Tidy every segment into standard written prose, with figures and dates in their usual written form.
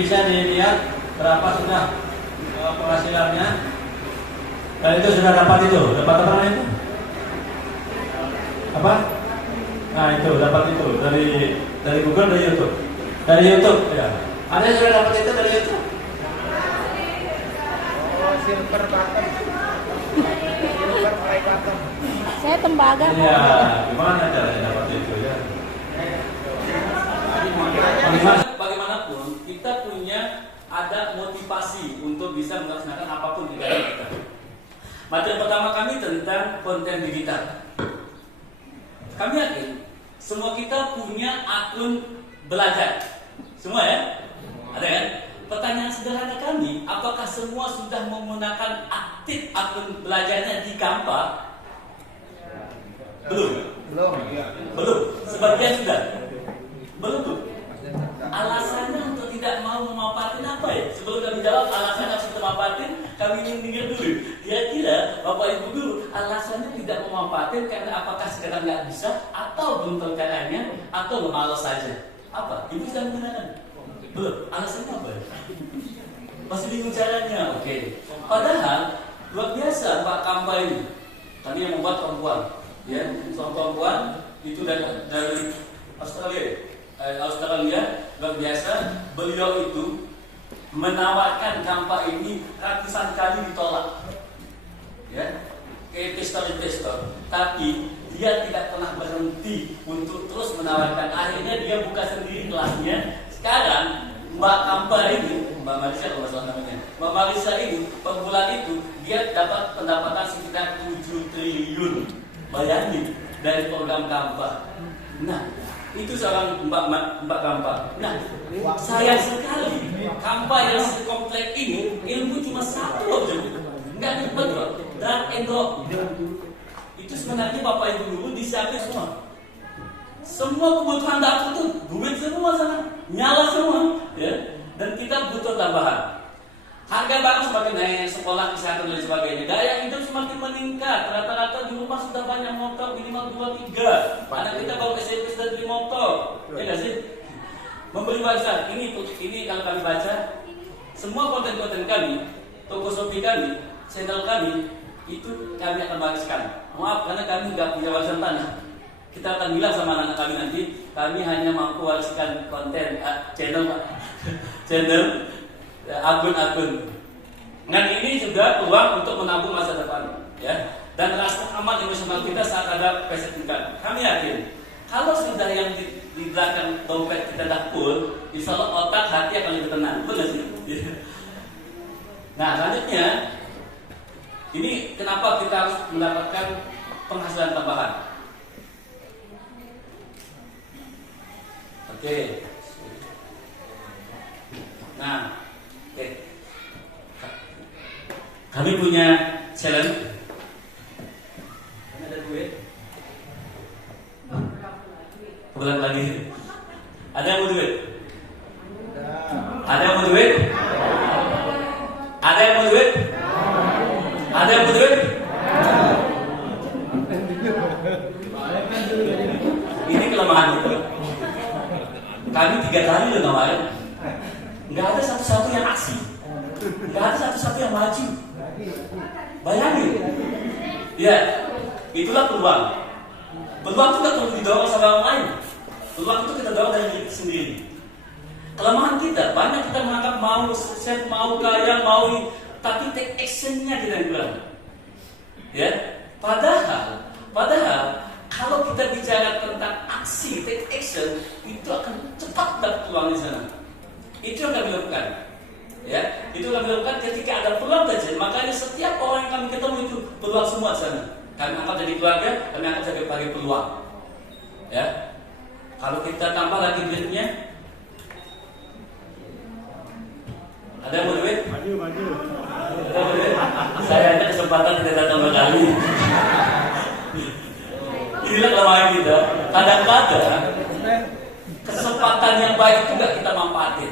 bisa dilihat berapa sudah penghasilannya. Dan itu sudah dapat dapat apa itu? Apa? Nah itu dapat itu dari Google, dari YouTube. Dari YouTube ya. Ada yang sudah dapat itu dari YouTube? Oh, silver button. Silver play button. Saya tembaga. Iya, gimana caranya dapat itu ya? Bagaimanapun kita punya ada motivasi untuk bisa melaksanakan apapun kegiatan kita. Materi pertama kami tentang konten digital. Kami yakin semua kita punya akun belajar. Semua ya? Ada kan? Pertanyaan sederhana kami, apakah semua sudah menggunakan aktif akun belajarnya di Canva? Belum. Sebagian sudah. Belum. Alasannya untuk tidak mau memanfaatin apa ya? Sebelum kami jawab alasannya harus kita manfaatin, kami ingin dengar dulu. Kira-kira Bapak Ibu guru alasannya tidak memanfaatin karena apakah sekedar nggak bisa, atau belum tahu caranya, atau malas saja? Apa? Ibu sudah menggunakan? Belum. Alasannya apa ya? Masih bingung caranya. Oke. Padahal luar biasa Pak Canva ini. Tadi yang membuat perempuan, ya, seorang perempuan itu dari Australia, luar biasa. Beliau itu menawarkan Canva ini ratusan kali ditolak, ya, ke investor, tapi dia tidak pernah berhenti untuk terus menawarkan. Akhirnya dia buka sendiri kelasnya. Sekarang Mbak Canva ini, Mbak Marisa kalau salah namanya, Mbak Marisa ini per bulan itu dia dapat pendapatan sekitar 7 triliun. Bayangin dari program Canva. Nah, itu seorang Mbak Canva. Nah, sayang sekali Canva yang sekompleks ini ilmu cuma satu aja, nggak ribet loh, drag and drop. Itu sebenarnya Bapak Ibu guru disiapin semua. Semua kebutuhan dapur tuh duit semua sana, nyala semua, ya. Dan kita butuh tambahan. Harga barang semakin naik, sekolah, kesehatan dan sebagainya. Daya hidup semakin meningkat. Rata-rata di rumah sudah banyak motor, minimal 2-3. Anak kita baru SMP sudah beli motor, ya nggak sih? Memberi warisan. Ini kalau kami baca, semua konten-konten kami, toko Shopee kami, channel kami, itu kami akan wariskan. Maaf karena kami nggak punya warisan tanah. Kita akan bilang sama anak kami nanti, kami hanya mampu wariskan konten channel, akun-akun. Dan ini juga peluang untuk menabung masa depan, ya. Dan rasa aman emosional kita saat ada peset tingkat. Kami yakin kalau sudah yang di belakang dompet kita dah full, insya Allah otak hati akan lebih tenang, betul sih? Nah selanjutnya, ini kenapa kita harus mendapatkan penghasilan tambahan? Oke. Nah, oke. Kami punya challenge. Ada duit. Bulan lagi. Ada yang mau duit? Ada yang mau duit? Ada yang mau duit? Ada yang mau duit? Ini kelemahan itu. Kami 3 kali loh nawarin, nggak ada satu-satu yang aksi, nggak ada satu-satu yang maju. Bayangin, ya itulah peluang. Peluang itu nggak perlu didorong sama orang lain. Peluang itu kita dorong dari diri sendiri. Kelemahan kita banyak, kita menganggap mau sukses, mau kaya, mau, tapi take actionnya kita yang kurang. Ya, padahal kalau kita bicara tentang aksi, take action, itu akan cepat dapat peluang di sana. Itu yang kami lakukan. Ya, itu yang kami lakukan ketika ada peluang saja. Makanya setiap orang yang kami ketemu itu peluang semua di sana. Kami angkat jadi keluarga, kami angkat sebagai peluang. Ya, kalau kita tambah lagi duitnya, ada yang mau duit? Maju. Ada yang mau duit? Saya ada kesempatan tidak datang berkali. Inilah kelemahan kita. Kadang-kadang kesempatan yang baik itu nggak kita manfaatin.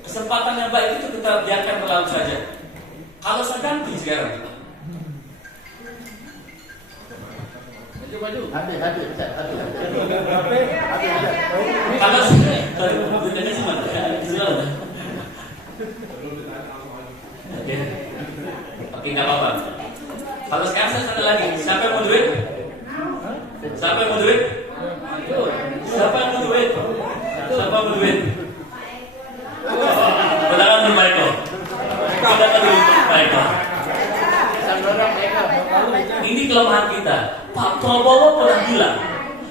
Kesempatan yang baik itu kita biarkan berlalu saja. Kalau saya ganti sekarang, maju. Kalau Tidak apa-apa. Kalau sekarang saya satu lagi, siapa yang mau duit? Siapa yang mau duit? Siapa yang mau duit? Siapa yang mau duit? Pertama dulu Pak Eko. Pertama dulu Pak Eko. Ini kelemahan kita. Pak Prabowo pernah bilang,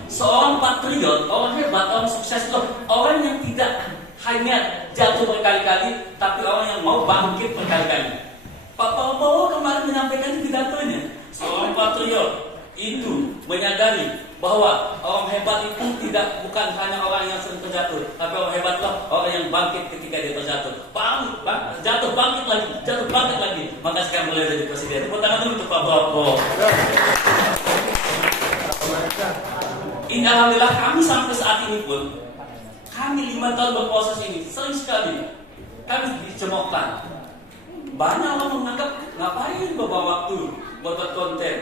seorang patriot, orang hebat, orang sukses loh, orang yang tidak hanya jatuh berkali-kali, tapi orang yang mau bangkit berkali-kali. Pak Prabowo kemarin menyampaikan di pidatonya, seorang patriot itu menyadari bahwa orang hebat itu bukan hanya orang yang sering terjatuh, tapi orang hebatlah orang yang bangkit ketika dia terjatuh. Jatuh bangkit lagi. Maka sekarang boleh jadi presiden. Tepuk tangan dulu untuk Pak Prabowo. Ini alhamdulillah kami sampai saat ini pun, kami 5 tahun berproses ini sering sekali kami dicemoohkan. Banyak orang menganggap ngapain beberapa waktu buat konten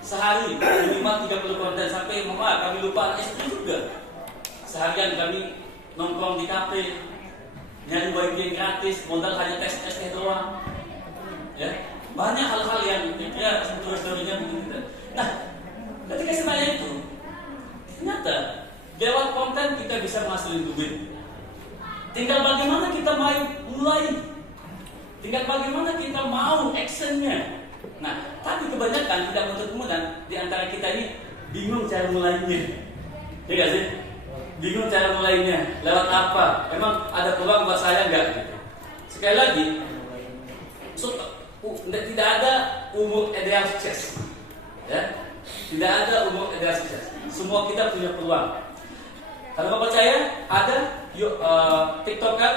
sehari minimal 30 konten sampai mama kami lupa istri juga. Seharian kami nongkrong di kafe, nyari bagian gratis, modal hanya tes doang. Ya, banyak hal-hal yang kira story-storynya begitu. Nah, ketika saya tanya itu, ternyata lewat konten kita bisa menghasilkan duit. Tinggal bagaimana kita mulai. Tinggal bagaimana kita mau actionnya. Nah, tapi kebanyakan tidak menutup kemungkinan di antara kita ini bingung cara mulainya. Ya gak sih? Bingung cara mulainya. Lewat apa? Emang ada peluang buat saya enggak? Gitu. Sekali lagi, tidak ada umur ideal sukses. Ya? Tidak ada umur ideal sukses. Semua kita punya peluang. Kalau Bapak percaya, ada TikToker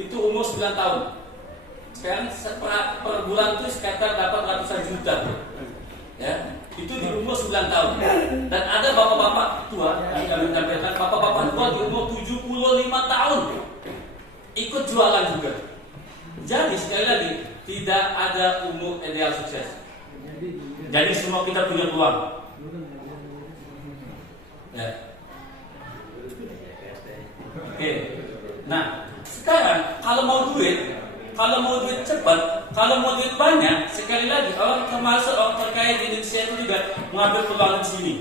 itu umur 9 tahun. Sekarang per bulan itu sekitar dapat ratusan juta. Ya, itu di umur 9 tahun. Dan ada bapak-bapak tua yang kami tampilkan, bapak-bapak tua di umur 75 tahun ikut jualan juga. Jadi sekali lagi, tidak ada umur ideal sukses. Jadi semua kita punya peluang. Ya. Oke. Nah, sekarang kalau mau duit cepat, kalau mau duit banyak, sekali lagi orang termasuk orang terkaya di Indonesia itu juga mengambil peluang di sini.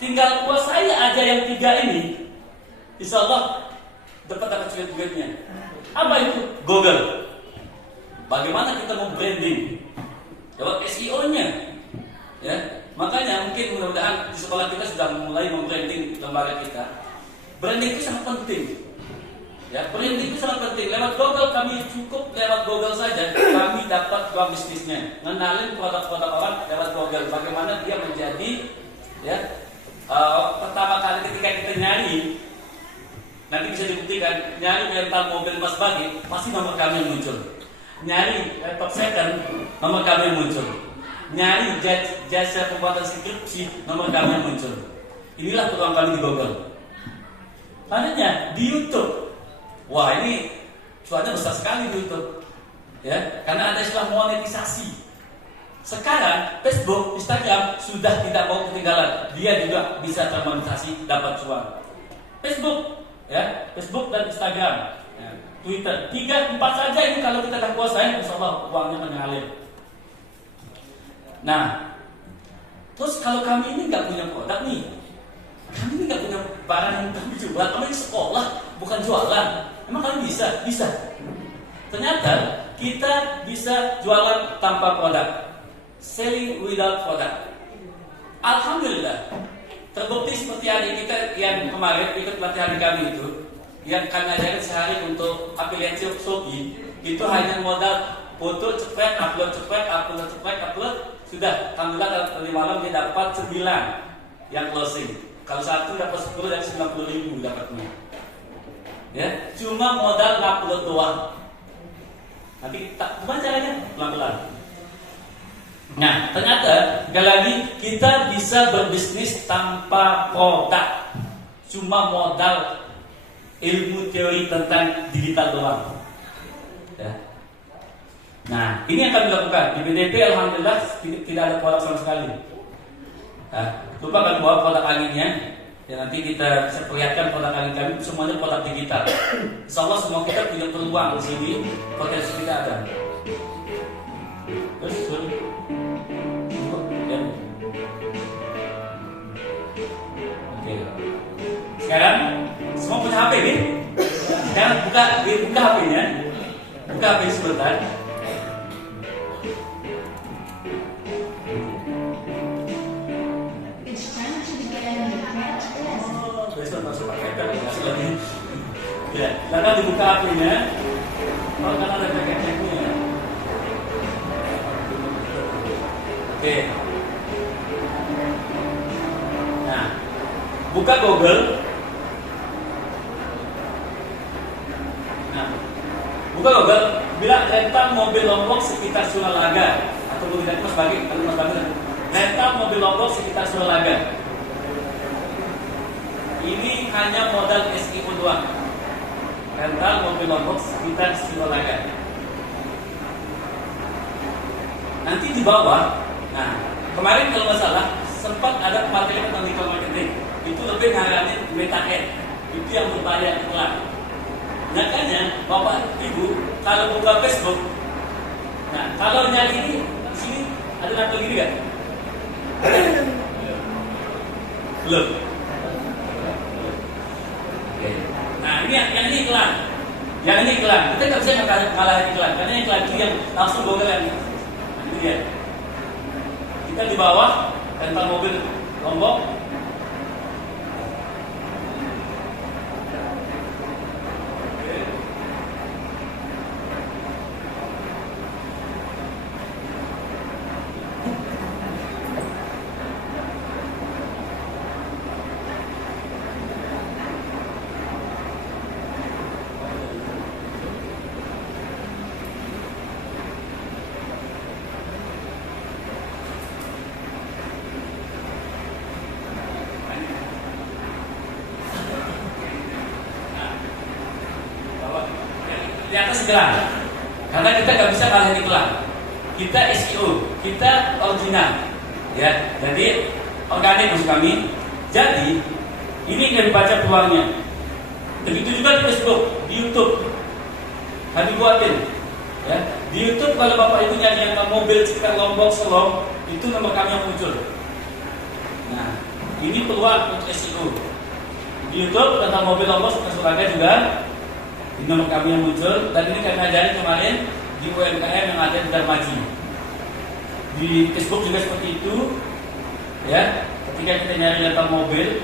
Tinggal kuasai aja yang 3 ini, insya Allah dapat duitnya. Apa itu? Google. Bagaimana kita mau branding? Lewat SEO-nya. Ya, makanya mungkin mudah-mudahan di sekolah kita sudah mulai membranding lembaga kita. Branding itu sangat penting. Ya, branding itu sangat penting. Lewat Google kami cukup lewat Google saja kami dapat peluang bisnisnya. Ngenalin produk-produk orang lewat Google. Bagaimana dia menjadi pertama kali ketika kita nyari, nanti bisa dibuktikan nyari rental mobil Mas Bagi, pasti nomor kami yang muncul. Nyari laptop second, nomor kami yang muncul. Nyari jasa pembuatan skripsi, nomor kami yang muncul. Inilah peluang kami di Google. Selanjutnya di YouTube. Wah, ini cuannya besar sekali di YouTube. Ya, karena ada istilah monetisasi. Sekarang Facebook, Instagram sudah tidak mau ketinggalan. Dia juga bisa termonetisasi, dapat cuan. Facebook, ya, Facebook dan Instagram, ya, Twitter, 3-4 saja ini kalau kita dah kuasai, insyaallah uangnya mengalir. Nah, terus kalau kami ini nggak punya produk nih, kami ini nggak punya barang yang kami jual, kami sekolah bukan jualan. Emang kami bisa? Bisa. Ternyata kita bisa jualan tanpa produk, selling without product. Alhamdulillah, terbukti seperti adik kita yang kemarin ikut pelatihan kami itu, yang kami ajarin sehari untuk afiliasi Shopee, itu hanya modal foto cepat, upload, sudah. Alhamdulillah dalam 5 malam dia dapat 9 yang closing. Kalau satu dapat 10 dan 90.000 dapatnya. Ya, cuma modal upload doang. Nanti gimana caranya? Pelan-pelan. Nah, ternyata sekali lagi kita bisa berbisnis tanpa produk, cuma modal ilmu teori tentang digital doang. Ya. Nah, ini yang kami lakukan di BDP. Alhamdulillah tidak ada produk sama sekali. Nah, lupa kami bawa produk anginnya. Ya, nanti kita bisa perlihatkan produk angin kami semuanya produk digital. Insyaallah semua kita punya peluang di sini, potensi kita ada. Terus sekarang semua punya HP nih. Sekarang buka HP-nya. Buka HP sebentar. Besok masuk pakai iPad lagi. Ya, lalu dibuka HP-nya. Oh, kan ada paket-paketnya. Oke. Nah, buka Google. Nah, buka Google. Bilang rental mobil Lombok sekitar Suralaga atau tidak Mas Bagi, kalau Mas Bagi. Rental mobil Lombok sekitar Suralaga. Ini hanya modal SEO doang. Rental mobil Lombok sekitar Suralaga. Nanti di bawah. Nah, kemarin kalau nggak salah sempat ada materi tentang digital marketing. Itu lebih ngarahin meta ad. Itu yang berbahaya iklan. Makanya Bapak Ibu kalau buka Facebook, nah kalau nyari ini di sini ada label gini nggak? Belum. Oke. Nah ini yang ini iklan. Yang ini iklan. Kita nggak bisa ngalahin iklan karena iklan itu yang langsung Google kan. Nah, ini dia. Kita di bawah rental mobil Lombok. Di atas iklan, karena kita nggak bisa kalian iklan. Kita SEO, kita original, ya. Jadi organik maksud kami. Jadi ini yang dibaca peluangnya. Begitu juga di Facebook, di YouTube, kami buatin. Ya, di YouTube kalau Bapak Ibu nyari yang mobil sekitar Lombok, Selong, itu nomor kami yang muncul. Nah, ini peluang untuk SEO. Di YouTube tentang mobil Lombok sekitar Suralaga juga. Ini nomor kami yang muncul, dan ini kami ajarin kemarin di UMKM yang ada di Darmaji. Di Facebook juga seperti itu, ya. Ketika kita nyari tentang mobil,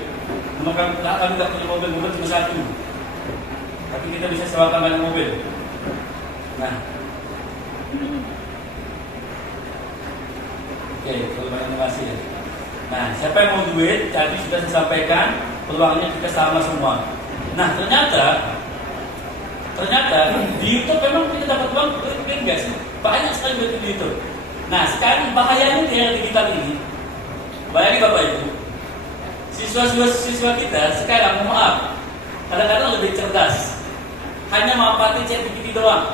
nomor kami tidak punya mobil cuma satu, tapi kita bisa sewakan banyak mobil. Nah, oke, kalau banyak terima ya. Nah, siapa yang mau duit? Tadi sudah saya sampaikan peluangnya kita sama semua. Nah, ternyata di YouTube memang kita dapat uang, enggak sih? Banyak sekali duit di YouTube. Nah, sekarang bahayanya di era digital ini, bayangin Bapak Ibu, siswa kita sekarang, mohon maaf, kadang-kadang lebih cerdas, hanya manfaatin ChatGPT doang.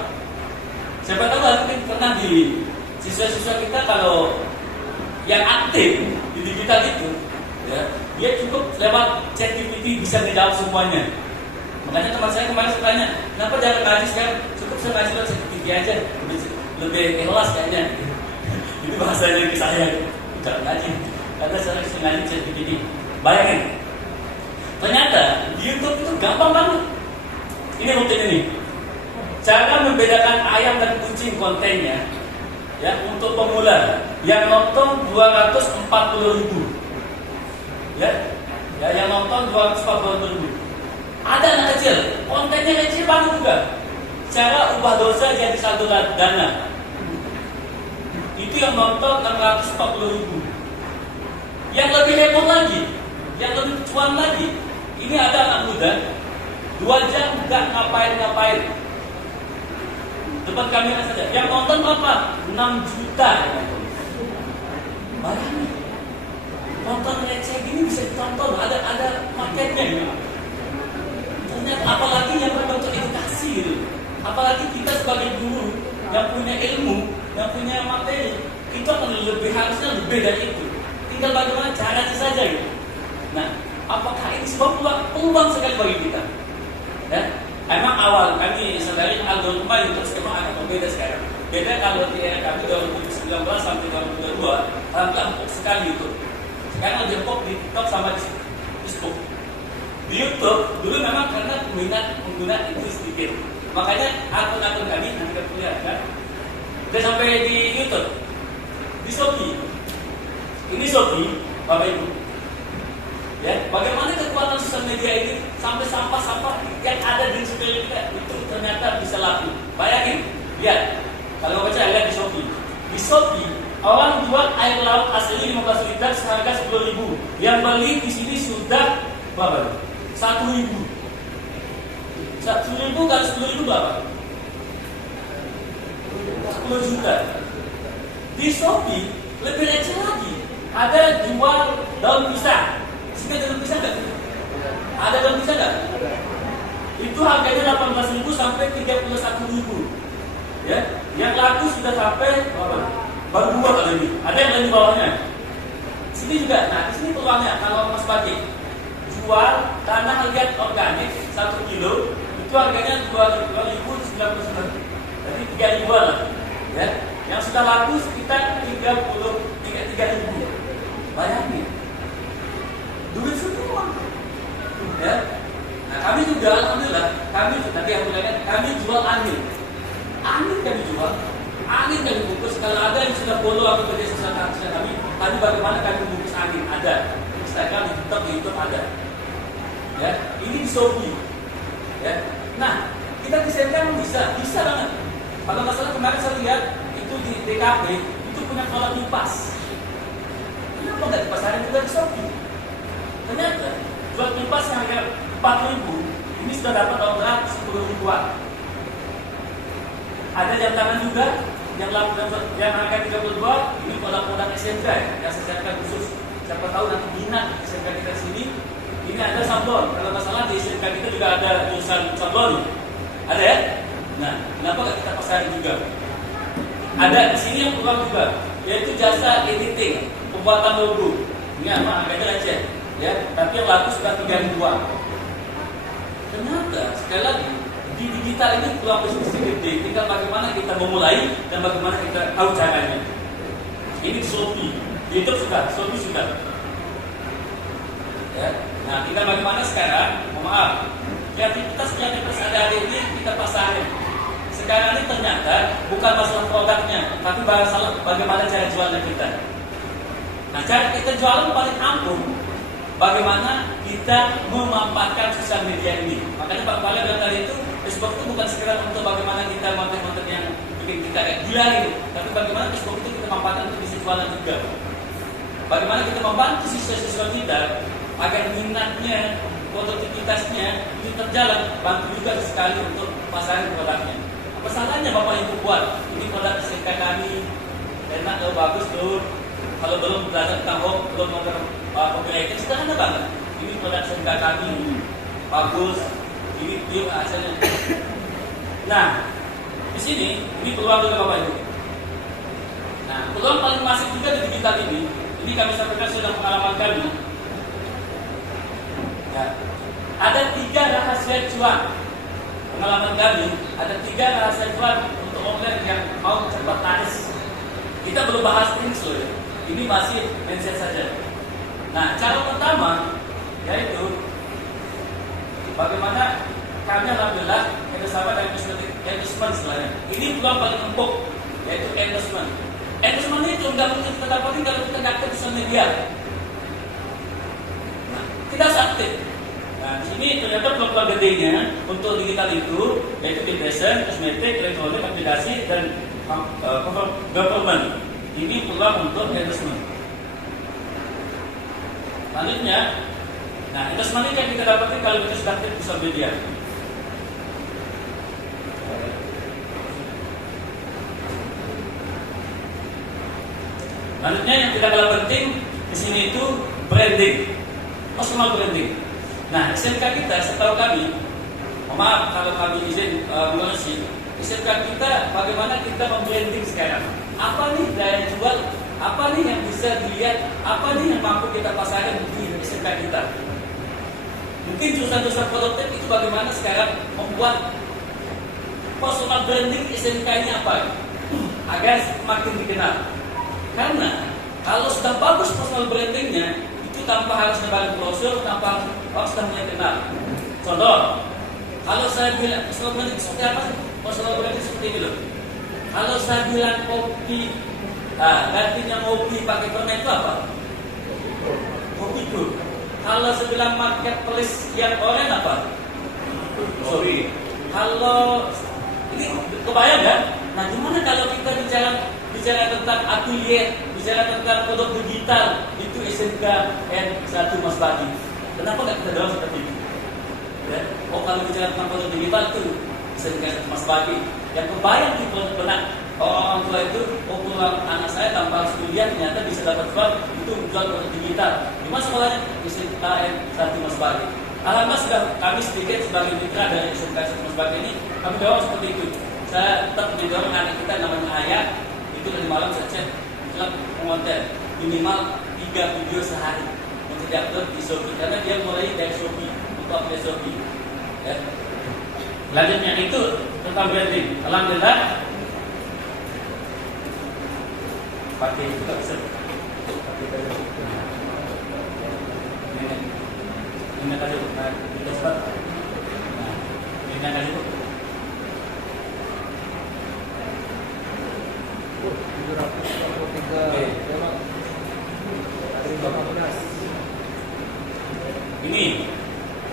Siapa tahu nanti pernah di siswa-siswa kita kalau yang aktif di digital itu, ya, dia cukup lewat ChatGPT bisa menjawab semuanya. Makanya teman saya kemarin tanya, kenapa jangan ngaji sekarang? Cukup saya ngaji lewat ChatGPT aja, lebih ikhlas kayaknya. Itu bahasanya ke saya, jangan ngaji. Karena saya ngaji ChatGPT. Bayangin, ternyata di YouTube itu gampang banget. Ini bukti ini. Cara membedakan ayam dan kucing kontennya, ya, untuk pemula yang nonton 240.000, ya, yang nonton 240.000. Ada anak kecil, kontennya kecil banget juga. Cara ubah dosa jadi saldo dana. Itu yang nonton 640.000. Yang lebih heboh lagi, yang lebih cuan lagi, ini ada anak muda 2 jam nggak ngapain-ngapain, depan kamera saja. Yang nonton berapa? 6 juta. Bayangin, nonton receh gini bisa ditonton, ada marketnya gitu. Ternyata apalagi yang berbentuk edukasi gitu. Apalagi kita sebagai guru yang punya ilmu, yang punya materi, itu akan harusnya lebih dari itu. Tinggal bagaimana caranya saja gitu. Nah, apakah ini sebuah peluang sekali bagi kita? Ya, emang awal kami sadari algoritma YouTube memang agak berbeda sekarang. Beda kalau di era kami 2019 sampai 2022, alhamdulillah empuk sekali YouTube. Sekarang lebih empuk di TikTok sama di Facebook. Di YouTube dulu memang karena minat pengguna itu sedikit, makanya akun-akun kami nanti kita perlihatkan udah sampai di YouTube, di Shopee. Ini Shopee, Bapak Ibu. Ya, bagaimana kekuatan sosial media ini sampai sampah-sampah yang ada di sekeliling kita itu ternyata bisa laku. Bayangin, lihat. Kalau baca lihat di Shopee. Di Shopee, orang jual air laut asli 15 liter seharga 10.000. Yang beli di sini sudah berapa? 1.000. 1.000 kali 10.000 berapa? 10 juta. Di Shopee lebih receh lagi. Ada jual daun pisang. Sehingga daun pisang nggak? Ada daun pisang nggak? Itu harganya 18.000 sampai 31.000. Ya, yang laku sudah sampai berapa? Baru 2 kali ini. Ada yang lain di bawahnya. Sini juga. Nah, di sini peluangnya kalau Mas Bagi jual tanah liat organik 1 kilo itu harganya 2.099. Jadi 3.000 lah. Ya, yang sudah laku sekitar 3.000. Bayangin. Duit semua. Ya. Nah, kami juga alhamdulillah, kami jual angin. Angin kami jual, angin kami bungkus. Kalau ada yang sudah follow atau kerja sosial kami, tadi bagaimana kami bungkus angin ada. Instagram, di TikTok, di YouTube ada. Ya, ini di Shopee. Ya, nah kita desainkan bisa banget. Kalau masalah kemarin saya lihat itu di DKP itu punya pola kipas. Kenapa nggak dipasarin juga di Shopee? Ternyata jual kipas yang harga 4.000 ini sudah dapat orderan 10.000-an. Ada jam tangan juga yang harga 32 ini produk-produk SMK yang saya siapkan khusus. Siapa tahu nanti minat SMK kita di sini. Ini ada sablon. Kalau masalah di SMK kita juga ada jurusan sablon. Ada ya? Nah, kenapa nggak kita pasarin juga? Ada di sini yang peluang juga, yaitu jasa editing, pembuatan logo. Ini apa? Harganya receh. Ya, tapi yang laku sudah 3.000-an. Ternyata sekali lagi di digital ini peluang bisnis gede. Tinggal bagaimana kita memulai dan bagaimana kita tahu caranya. Ini di Shopee, di YouTube sudah, Shopee sudah. Ya, nah tinggal bagaimana sekarang. Maaf, kreativitas ada ini kita pasarin. Sekarang ini ternyata bukan masalah produknya, tapi masalah bagaimana cara jualnya kita. Nah, cara kita jualan paling ampuh. Bagaimana kita memanfaatkan sosial media ini. Makanya Pak Kepala bilang tadi itu, Facebook itu bukan sekedar untuk bagaimana kita konten-konten yang bikin kita kayak gila gitu, tapi bagaimana Facebook itu kita manfaatkan untuk bisa jualan juga. Bagaimana kita membantu siswa-siswa kita agar minatnya, produktivitasnya itu terjalan, bantu juga sekali untuk pasaran produknya. Apa salahnya Bapak Ibu buat ini produk SMK kami, enak loh, bagus tuh. Kalau belum belajar tentang hoax, belum mengenal copywriting, sederhana banget. Ini produk SMK kami, bagus. Ini view hasilnya. Nah, di sini ini peluang juga Bapak Ibu. Nah, peluang paling masif juga di digital ini kami sampaikan sudah pengalaman kami. Ya, ada 3 rahasia cuan. Pengalaman kami ada 3 rahasia cuan untuk online yang mau cepat laris. Kita belum bahas ini loh ya. Ini masih mindset saja. Nah, cara pertama yaitu bagaimana kami alhamdulillah kerjasama dengan endorsement istilahnya. Ini peluang paling empuk yaitu endorsement. Endorsement itu nggak mungkin kita dapatin kalau kita nggak aktif sosial media. Nah, kita harus aktif. Nah, di sini ternyata peluang gedenya untuk digital itu yaitu fashion, kosmetik, elektronik, aplikasi dan government. Ini peluang untuk endorsement. Selanjutnya, nah endorsement ini yang kita dapatkan kalau kita sudah aktif di sosial media. Selanjutnya yang tidak kalah penting di sini itu branding, personal branding. Nah SMK kita, setahu kami, maaf kalau kami izin mengoreksi, SMK kita bagaimana kita membranding sekarang. Apa nih daya jual, apa nih yang bisa dilihat, apa nih yang mampu kita pasarkan di SMK kita. Mungkin jurusan-jurusan produktif itu bagaimana sekarang membuat personal branding SMK ini apa agar semakin dikenal. Karena kalau sudah bagus personal brandingnya, itu tanpa harus nebarin brosur, tanpa harus namanya kenal. Contoh, kalau saya bilang slogan seperti apa sih? Slogan seperti ini loh. Kalau saya bilang kopi, gantinya ngopi pakai permen itu apa? Kopi itu. Kalau saya bilang marketplace yang oranye apa? Sorry. Kalau ini kebayang kan? Nah, gimana kalau kita bicara tentang atelier, bicara tentang produk digital, itu SMK N1 Mas Bagi. Kenapa nggak kita dorong seperti itu? Ya? Oh, kalau bicara tentang produk digital itu SMK N1 Mas Bagi. Yang kebayang di benak orang tua itu, oh pulang anak saya tanpa harus kuliah ternyata bisa dapat uang itu jual produk digital. Di mana sekolahnya? SMK N1 Mas Bagi. Alhamdulillah sudah kami sedikit sebagai mitra dari SMK N1 Mas Bagi ini, kami dorong seperti itu. Saya tetap mendorong anak kita namanya Ayah, itu dari malam saya cek klub konten minimal 3 video sehari untuk diupload di Shopee karena dia mulai dari Shopee untuk upload Shopee. Ya. Lanjutnya itu tentang branding. Alhamdulillah pakai juga bisa. Ini tadi kita start. Nah, ini tadi Bu.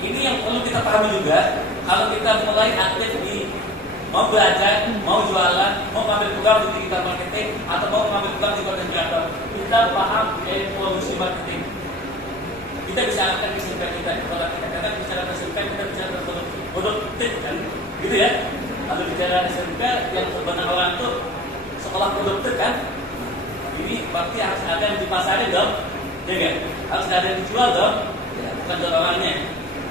Ini yang perlu kita pahami juga. Kalau kita mulai aktif di mau belajar, mau jualan, mau ngambil peluang di digital marketing, atau mau ngambil peluang di content creator, kita paham evolusi marketing. Kita bisa arahkan ke SMK kita. Kalau kita katakan bicara SMK, kita bicara produktif kan, gitu ya. Kalau bicara SMK yang sebenarnya orang itu sekolah produktif kan, ini berarti harus ada yang dipasarin dong, ya kan? Harus ada yang dijual dong, ya, bukan jual orangnya.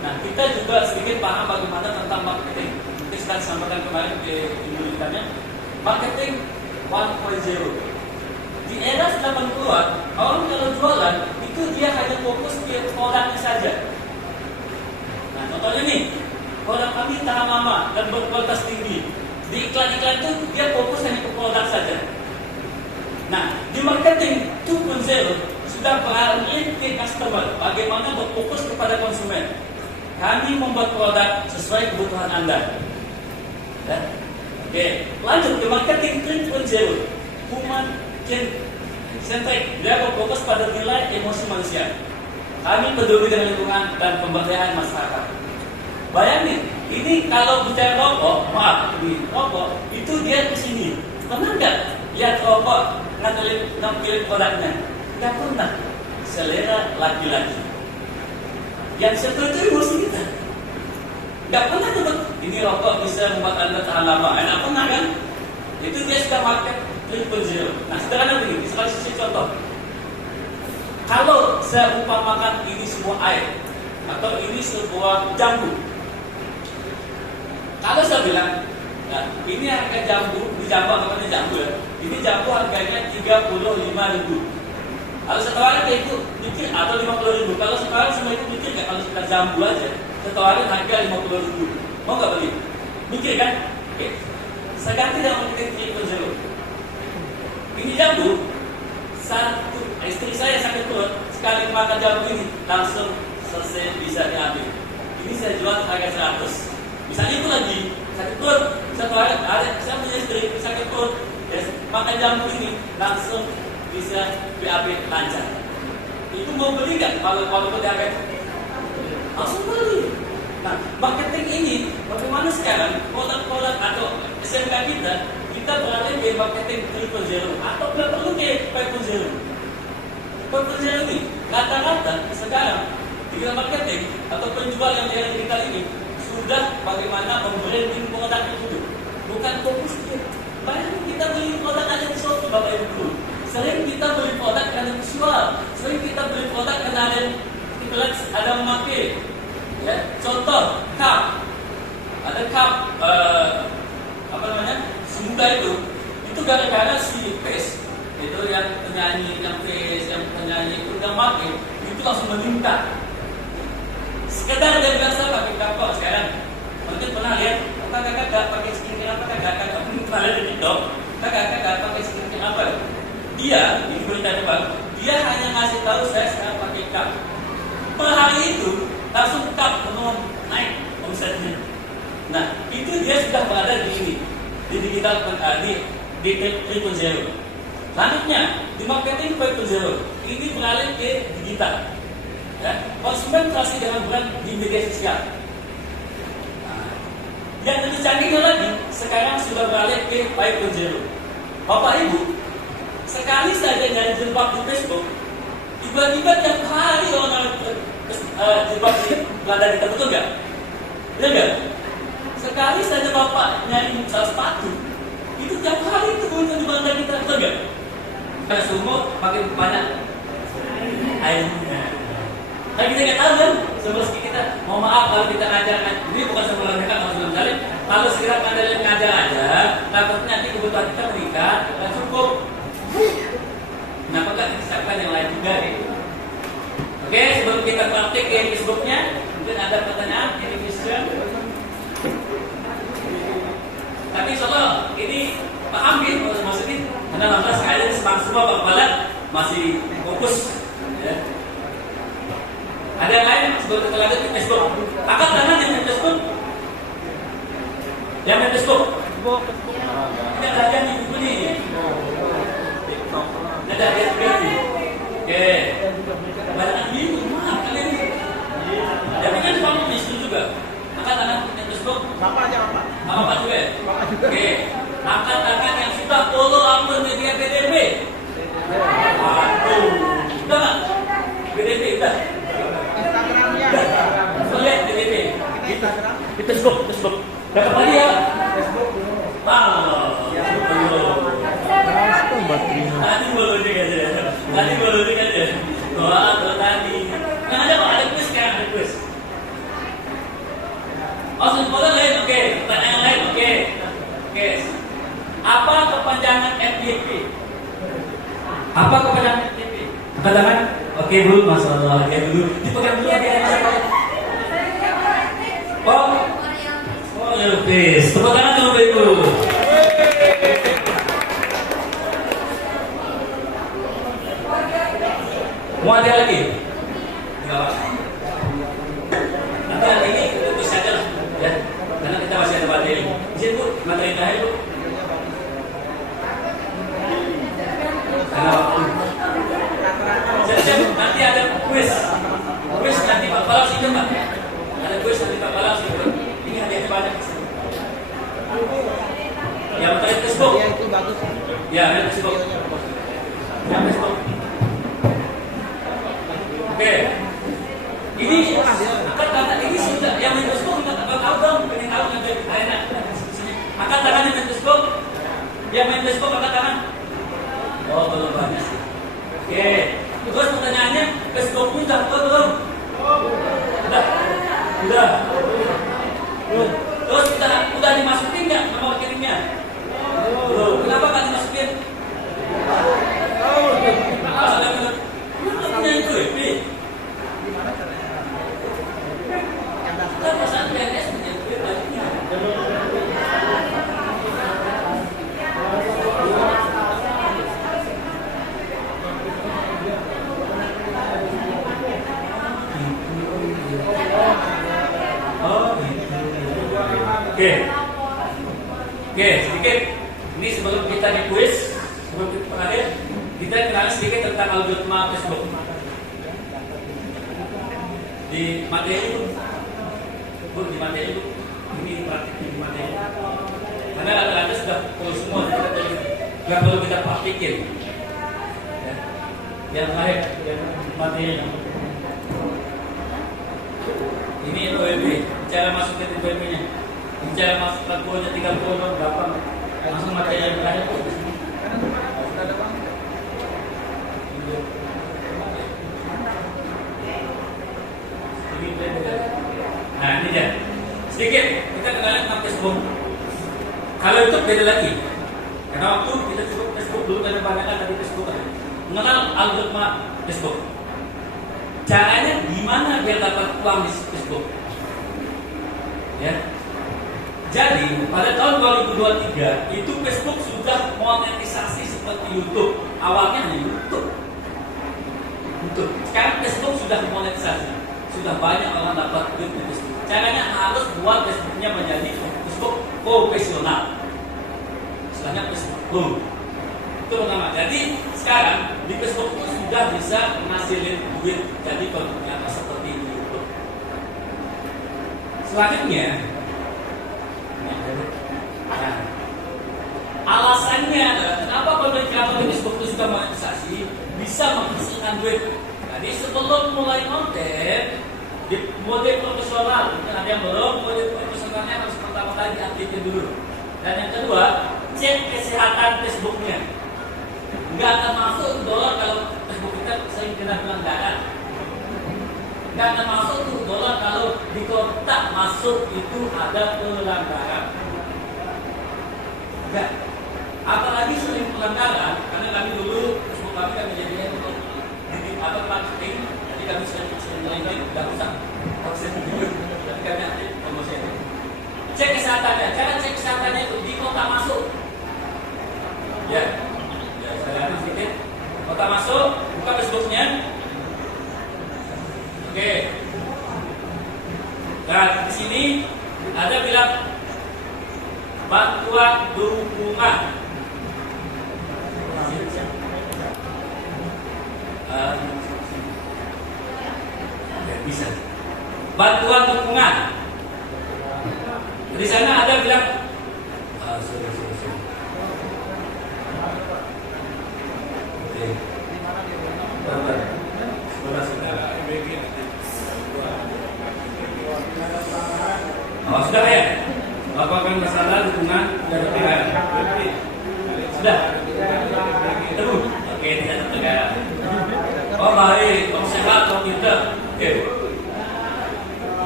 Nah, kita juga sedikit paham bagaimana tentang marketing. Kita sudah sampaikan kemarin di infonya, marketing 1.0. Di era 80-an, orang kalau jualan itu dia hanya fokus di produknya saja. Nah, contohnya nih, produk kami tahan lama dan berkualitas tinggi. Di iklan-iklan itu dia fokus hanya ke produk saja. Nah, di marketing 2.0 sudah beralih ke customer, bagaimana berfokus kepada konsumen. Kami membuat produk sesuai kebutuhan Anda. Ya. Oke, lanjut ke marketing 3.0, human centric. Dia berfokus pada nilai emosi manusia. Kami peduli dengan lingkungan dan pemberdayaan masyarakat. Bayangin, ini kalau bicara rokok, ini rokok itu dia kesini. Pernah nggak lihat rokok ngambil produknya? Nggak pernah. Selera laki-laki. Yang seperti itu emosi kita. Nggak pernah tuh, ini rokok bisa membuat Anda tahan lama. Enak pernah kan? Itu dia sudah market 3.0. Nah, sederhana begini, sekali contoh. Kalau saya umpamakan ini sebuah air atau ini sebuah jambu. Kalau saya bilang, nah, ini harga jambu, ini jambu namanya jambu ya. Ini jambu harganya 35.000. Kalau setawaran kayak itu mikir atau 50.000. Kalau setawaran sama itu mikir nggak? Kalau kita jambu aja, setawaran harga 50.000. Mau nggak beli? Mikir kan? Oke. Saya ganti dengan marketing 3.0. Ini jambu, istri saya sakit perut, sekali makan jambu ini langsung selesai bisa diambil. Ini saya jual harga 100. Misalnya itu lagi sakit perut, setawaran ada saya punya istri sakit perut, ya, makan jambu ini langsung bisa BAB lancar. Itu mau beli nggak? Kalau harga langsung beli. Nah, marketing ini bagaimana sekarang produk-produk atau SMK kita beralih ke marketing 3.0 atau nggak perlu ke 5.0. 5.0 ini rata-rata sekarang digital marketing atau penjual yang dari digital ini sudah bagaimana membranding produk itu, bukan fokus dia. Bayangin kita beli produk aja di Shopee, Bapak Ibu. Sering kita beli produk karena visual, sering kita beli produk karena ada memakai. Ya, contoh cup, ada cup semudah itu gara-gara si Face itu yang penyanyi itu udah pakai, itu langsung meningkat. Sekedar dia biasa pakai cup kok sekarang. Mungkin pernah lihat kakak pakai skincare apa kakak mungkin pernah lihat di TikTok kakak pakai skincare apa? Dia ini berita depan, dia hanya ngasih tahu saya sekarang pakai cup. per hari itu langsung naik omsetnya. Nah, itu dia sudah berada di ini, di digital, di 3.0. Selanjutnya di marketing 4.0 ini beralih ke digital. Ya, konsumen terasi dengan brand di media sosial. Nah, yang lebih canggihnya lagi, sekarang sudah beralih ke 5.0. Bapak Ibu, sekali saja nyari jilbab di Facebook, tiba-tiba tiap hari orang jilbab di Belanda kita, betul nggak? Ya nggak? Sekali saja Bapak nyari sepatu, itu tiap hari itu muncul di Belanda kita, betul nggak? Karena sumur makin banyak airnya. Nah, kita nggak tahu kan, sebenarnya kita mau maaf kalau kita ngajar, ini bukan sebuah mereka kalau sebelum jalan. Kalau sekiranya Anda ngajar aja, takutnya nanti kebutuhan kita meningkat dan cukup. Kenapa nggak disiapkan yang lain juga? Gitu? Oke, sebelum kita praktik di Facebooknya, mungkin ada pertanyaan, ini question. Tapi insyaallah ini paham gitu maksudnya. Karena alhamdulillah sekali ini semua Pak Kepala masih fokus. Ya. Ada yang lain sebelum kita lanjut ke Facebook? Angkat tangan yang main Facebook. Yang main Facebook. Ini ada yang di buku nih. Ada yang di buku. Oke. Banyak di buku. Maaf kalian ini. Tapi kan cuma Facebook juga. Angkat tangan yang Facebook. Bapak aja Bapak. Bapak juga. Oke. Angkat tangan yang sudah follow akun media PDB. Waduh. Udah nggak? PDB udah. Instagramnya. Lihat PDB. Instagram. Di Facebook. Dapat lagi ya? Facebook. Tadi baru nih aja. Doa tadi. Yang ada kok ada quiz sekarang, ada quiz. Oh, semuanya lain, oke. Pertanyaan lain, oke. Oke. Apa kepanjangan FYP? Apa kepanjangan FYP? Katakan. Oke dulu, masalah ya dulu. Dipegang dulu ya. Oh, ya please. Tepuk tangan dulu, Ibu. Mau ada lagi? Enggak. Nanti ini itu saja lah, ya. Karena kita masih ada materi. Izin Bu, materi terakhir Bu. Karena waktu. Siap, nanti ada kuis. Kuis nanti Pak Balas itu Pak. Ada kuis nanti Pak Balas itu. Ini hadiahnya banyak. Yang terakhir Facebook. Ya itu bagus. Ya, Facebook. Yang Facebook. Oke, ini angkat ini sudah yang main Facebook kita tahu dong, pengen tahu nanti enak. Angkat tangan yang main Facebook, yang main Facebook angkat tangan. Oh belum banyak sih. Oke, terus pertanyaannya Facebooknya udah belum? Udah. Terus udah dimasukin nggak nama kirimnya? Belum. Kenapa nggak dimasukin? Punya itu ya, Pi. Kan perusahaan PNS punya duit bajunya. Oke, sedikit. Ini sebelum kita di kuis, sebelum kita terakhir, kita kenalin sedikit tentang algoritma Facebook. Di materi Bu, di materi Bu, ini praktik di materi. Karena rata-rata sudah perlu semua, nggak perlu kita praktikin. Ya. Yang terakhir, yang materi. Ini OEB, cara masuk ke OEB-nya. Cara masuk ke OEB-nya 30 gampang. Langsung materi yang terakhir Bu. Nah ini dia. Sedikit kita kenalin tentang Facebook. Kalau itu beda lagi. Karena waktu kita cukup Facebook dulu karena banyak kan tadi Facebook kan. Mengenal algoritma Facebook. Caranya gimana biar dapat uang di Facebook? Ya. Jadi pada tahun 2023 itu Facebook sudah monetisasi seperti YouTube. Awalnya hanya YouTube. Sekarang Facebook sudah monetisasi. sudah banyak orang dapat duit di Facebook. Caranya harus buat Facebooknya menjadi Facebook profesional. Istilahnya Facebook Go. Itu pertama. Jadi sekarang di Facebook itu sudah bisa menghasilin duit. Jadi produknya seperti itu. Selanjutnya, nah, alasannya adalah kenapa konten kreator di Facebook itu sudah monetisasi, bisa menghasilkan duit. Jadi sebelum mulai konten di mode profesional, mungkin ada yang belum, mode profesionalnya harus pertama kali diaktifin dulu. Dan yang kedua, cek kesehatan Facebooknya. Nggak akan masuk dolar kalau Facebook kita sering kena pelanggaran. Nggak akan masuk tuh dolar kalau di kotak masuk itu ada pelanggaran. Enggak. Apalagi sering pelanggaran, karena kami dulu Facebook kami kan menjadinya untuk marketing, jadi kami sering lain nggak usah vaksin dulu, tapi kami aktif promosi. Cek kesehatannya, cara cek kesehatannya itu di kotak masuk. Ya, saya lihat sedikit. Kotak masuk, buka Facebooknya. Oke. Nah, di sini ada bilang bantuan dukungan. Bisa. Bantuan dukungan. Di sana ada bilang sorry. Oke. Oh, sudah ya? Laporkan masalah dukungan dari pihak. Sudah. Tunggu. Oke, tidak tertegak. Oh baik, om sehat, om pintar. Oke.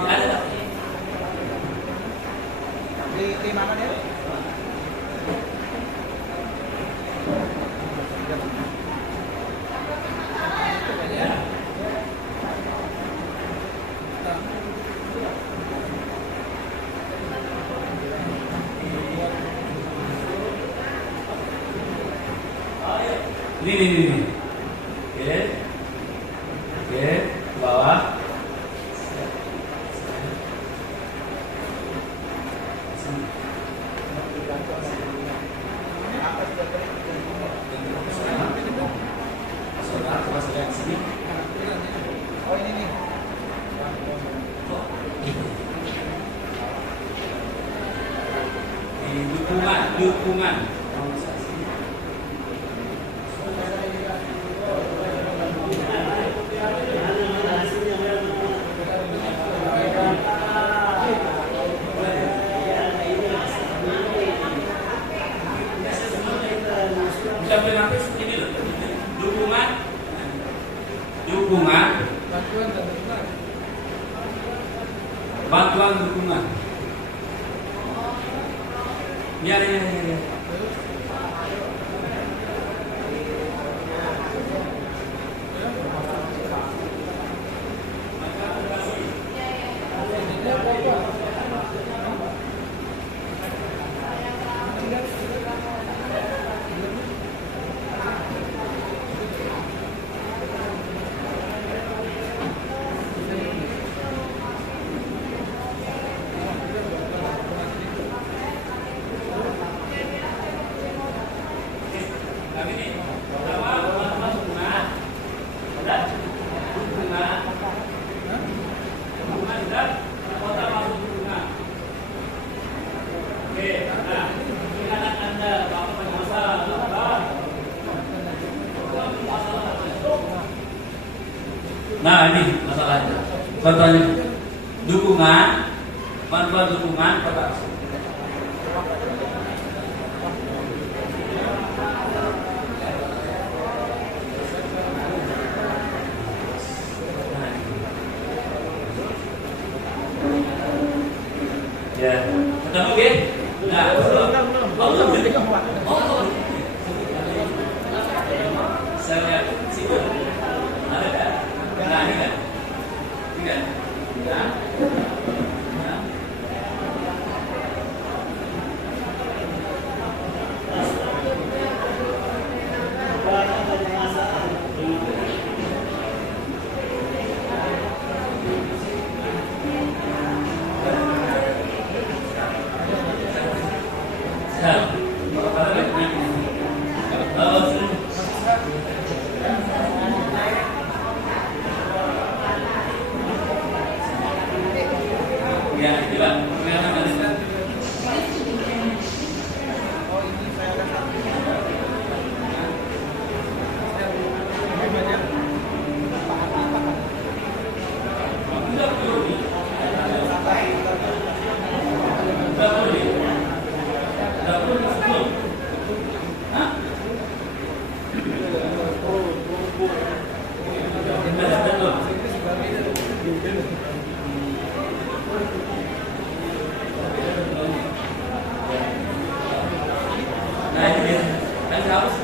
Ada tak? Di mana dia? Ini. Oke, bawah. Oh ini nih. Dukungan. Bantuan dukungan. Ya. Nah ini masalahnya. Contohnya dukungan, bantuan dukungan pada aksi. Ya, ketemu ya? Nah, belum. Saya lihat situ. Ada kan? Nah, ini kan? Ini kan? Nah. Kan harus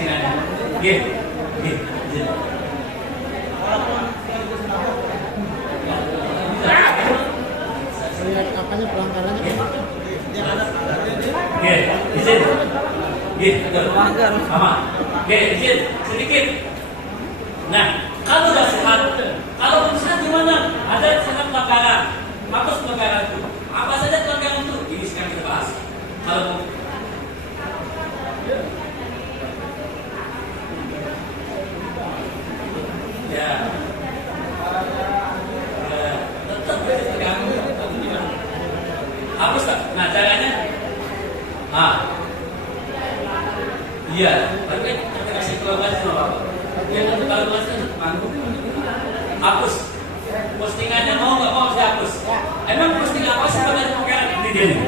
sini aja. Gih. Lihat apanya pelanggarannya. Yang ada pelanggarannya. Izin. Pelanggar. Sama. Izin sedikit. Nah, kalau udah sehat, kalau sehat gimana? Ada sehat pelanggaran. Maksud pelanggaran itu apa saja pelanggaran itu? Ini sekarang kita bahas. Kalau ya, tetap terganggu. Hapus tak? Nah caranya, iya. Tapi kita kasih keluarga sama bapak. Ya kalau keluarga manggung, hapus. Postingannya mau nggak mau dihapus. Emang posting apa sih pada pelanggaran ini dia nih?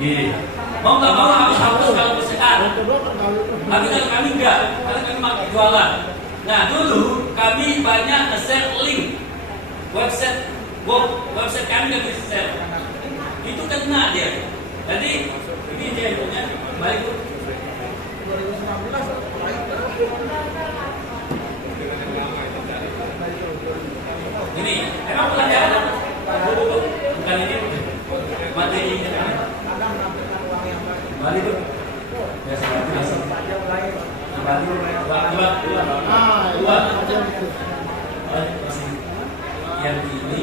Gini, mau nggak mau harus hapus kalau bersehat. Tapi kalau kami enggak, karena kami pakai jualan. Nah dulu kami banyak nge-share link website kami nggak bisa share. Itu kena dia. Jadi ini dia punya balik tuh. 2016. Ini emang pelajaran apa? Bukan ini materi ini. Balik tuh. Biasa dua. Yang ini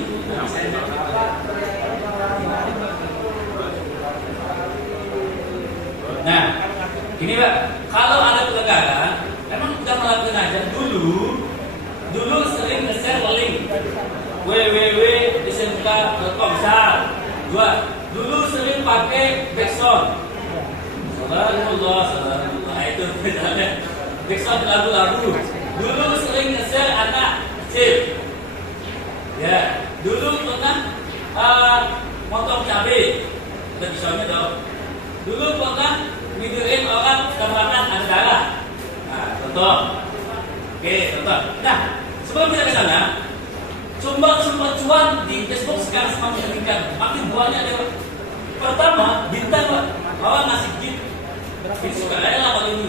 nah, ini Pak, kalau ada pelanggaran, emang kita melakukan aja dulu sering nge-share link www.smk.com misal. Dulu sering pakai backsound. Saudara itu misalnya backsound lagu-lagu. Dulu sering nge-share anak kecil. Ya, dulu pernah motong cabai. Ada pisaunya dong. Dulu pernah videoin orang kemakan ada darah. Nah, contoh. Oke, contoh. Nah, sebelum kita ke sana, sumber cuan di Facebook sekarang semakin meningkat. Makin banyak ada. Pertama, bintang Pak. Orang ngasih gift. Itu suka rela kalau ini.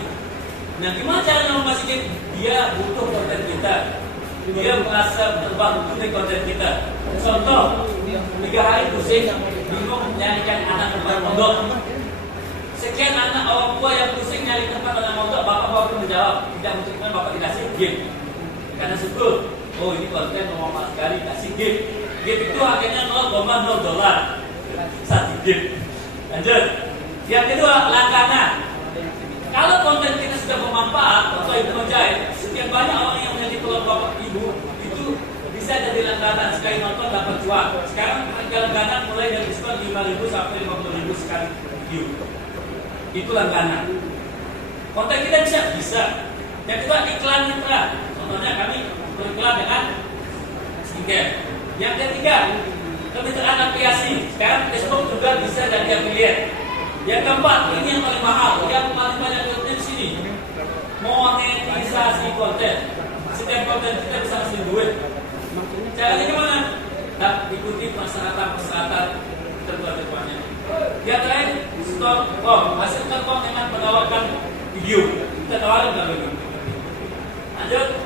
Nah, gimana caranya ngasih gift? Dia butuh konten kita. Dia merasa terbantu dari konten kita. Contoh, 3 hari pusing, bingung nyarikan anak tempat pondok. Sekian anak orang tua yang pusing nyari tempat anak pondok, bapak menjawab, tidak menunjukkan bapak dikasih gift. Karena syukur, oh ini konten normal sekali, kasih gift. Gift itu harganya $0,0 satu gift. Lanjut. Yang kedua, langganan. Kalau konten kita sudah bermanfaat, atau ibu menjahit, sekian banyak orang yang menjadi kelompok ibu itu bisa jadi langganan. Sekali nonton dapat cuan. Sekarang harga langganan mulai dari diskon 5.000 sampai 50.000 sekali video. Itu langganan. Konten kita bisa. Yang kedua, iklan mitra. Contohnya kami beriklan dengan skincare. Yang ketiga, kemitraan afiliasi. Sekarang Facebook juga bisa jadi affiliate. Yang keempat, ini yang paling mahal, yang paling banyak konten di sini, monetisasi konten. Setiap konten kita bisa ngasih duit. Caranya gimana? Nah, ikuti persyaratan tertentunya. Yang terakhir, stop.com. Hasilkan.com dengan menawarkan video. Kita tawarin nggak video? Lanjut,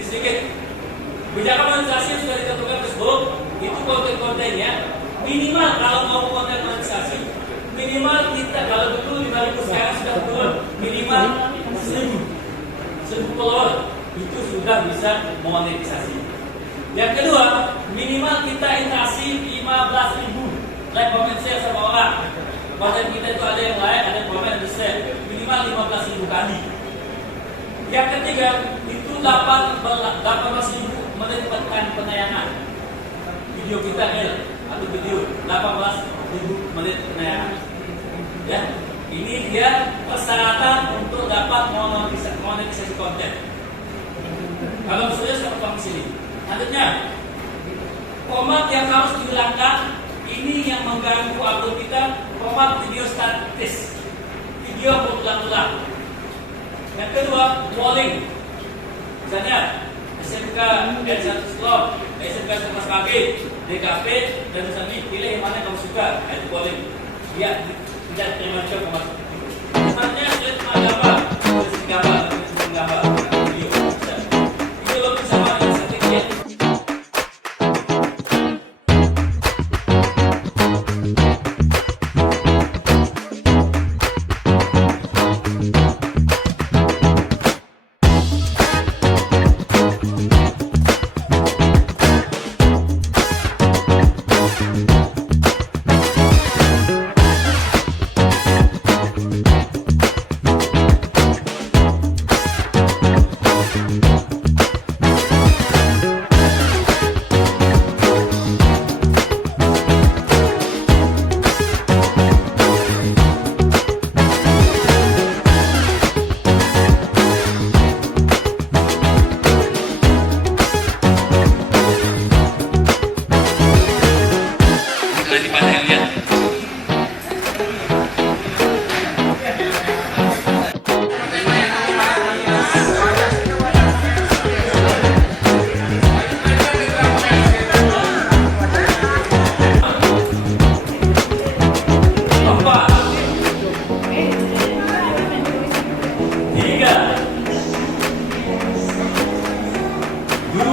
ini sedikit. Kebijakan monetisasi sudah ditentukan Facebook. Itu konten-kontennya minimal kalau mau konten monetisasi. Minimal kita kalau dulu 5.000 sekarang sudah turun minimal 1.000 follower itu sudah bisa monetisasi. Yang kedua, minimal kita interaksi 15.000 like, comment, share sama orang. Konten kita itu ada yang like, ada yang komen, ada share minimal 15.000 kali. Yang ketiga, itu 18.000 menit penayangan video kita atau video 18.000 menit penayangan. Ya, ini dia persyaratan untuk dapat monetisasi konten. Kalau misalnya saya potong di sini. Selanjutnya, format yang harus dihilangkan ini yang mengganggu akun kita, format video statis, video berulang-ulang. Yang kedua, polling. Misalnya SMK N1 Slot, SMK Semas Kaki, DKP, dan misalnya pilih yang mana kamu suka, itu polling. Ya, tidak terima coba masuk. Selanjutnya,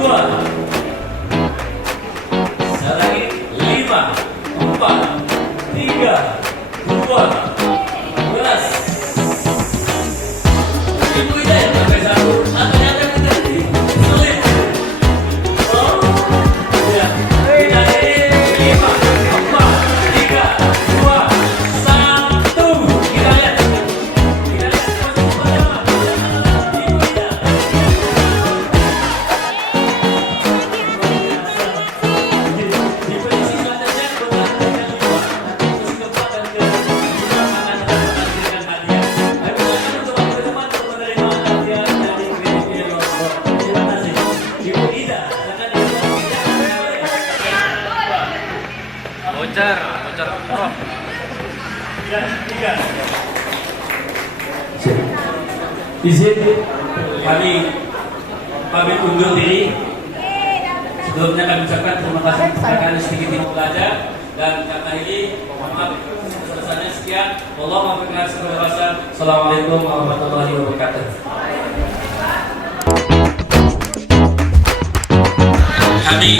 2. Sekali lagi 5, 4, 3, 2, 11. Ibu Ida yang pakai satu, ternyata berhenti. Sulit. Oh, ya. Kita ini 5, 4, 3, 2, 1. Kita lihat. Kita lihat posisi pertama. Ibu Ida. Di posisi selanjutnya bukan dengan 5. Posisi keempat dan kelima akan mendapatkan hadiah. Ayo silakan untuk teman-teman untuk menerima hadiah dari Kriteria Lombok. Terima kasih. Ibu Ida, silakan Bocor. Oh. Tiga. Izin kami pamit undur diri. Sebelumnya kami ucapkan terima kasih kepada kalian sedikit yang belajar dan karena ini mohon maaf sebesarnya sekian. Allah memberikan segala rasa. Assalamualaikum warahmatullahi wabarakatuh. Kami